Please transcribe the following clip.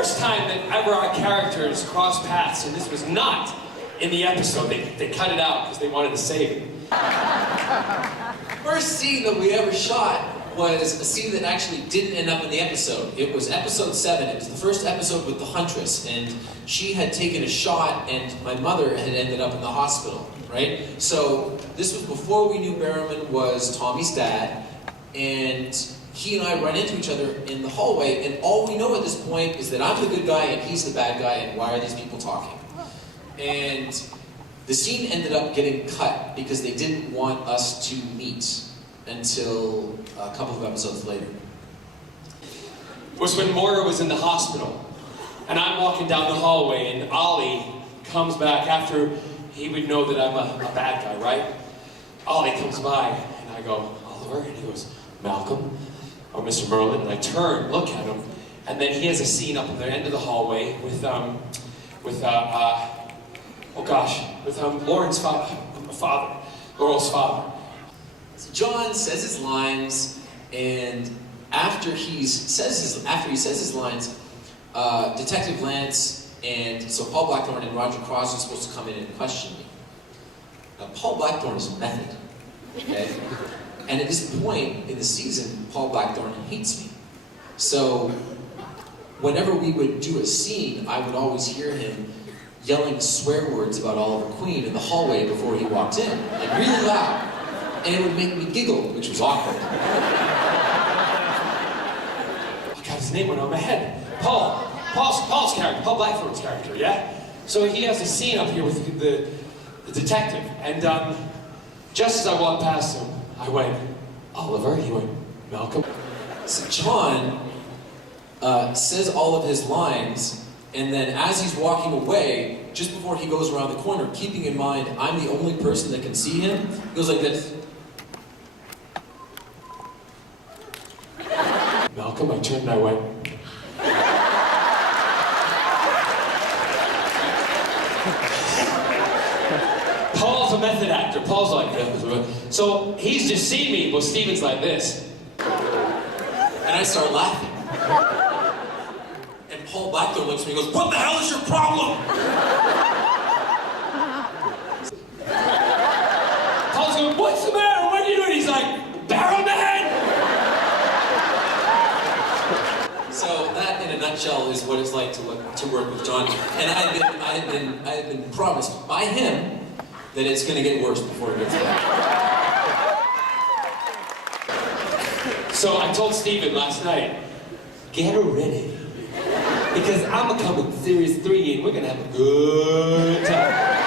first time that ever our characters crossed paths, and this was not in the episode. They cut it out because they wanted to save it. First scene that we ever shot was a scene that actually didn't end up in the episode. It was episode 7. It was the first episode with the Huntress, and she had taken a shot, and my mother had ended up in the hospital, right? So this was before we knew Barrowman was Tommy's dad, and he and I run into each other in the hallway, and all we know at this point is that I'm the good guy and he's the bad guy, and why are these people talking? And the scene ended up getting cut because they didn't want us to meet until a couple of episodes later. It was when Moira was in the hospital, and I'm walking down the hallway, and Ollie comes back after he would know that I'm a bad guy, right? Ollie comes by, and I go, Oliver, and he goes, Malcolm, or Mr. Merlyn, and I turn, look at him, and then he has a scene up at the end of the hallway with Lauren's Laurel's father. So John says his lines, and after he says his lines, Detective Lance and so Paul Blackthorne and Roger Cross are supposed to come in and question me. Now Paul Blackthorne is method, okay? And at this point in the season, Paul Blackthorne hates me. So whenever we would do a scene, I would always hear him yelling swear words about Oliver Queen in the hallway before he walked in, like really loud. And it would make me giggle, which was awkward. Oh God, his name went on my head. Paul's character, Paul Blackthorne's character, yeah? So he has a scene up here with the detective, and just as I walked past him, I went, Oliver, he went, Malcolm. So John says all of his lines, and then as he's walking away, just before he goes around the corner, keeping in mind I'm the only person that can see him, he goes like this. Malcolm, I turned and I went. Paul's a method actor. Paul's like this. So he's just seen me, but Stephen's like this. And I start laughing. And Paul Blackthorne looks at me and goes, what the hell is your problem? Paul's going, what's the matter? What are you doing? He's like, Barrowman! So that, in a nutshell, is what it's like to work with John. And I had been promised by him that it's going to get worse before it gets better. So I told Stephen last night, get her ready. Because I'm coming series 3 and we're going to have a good time.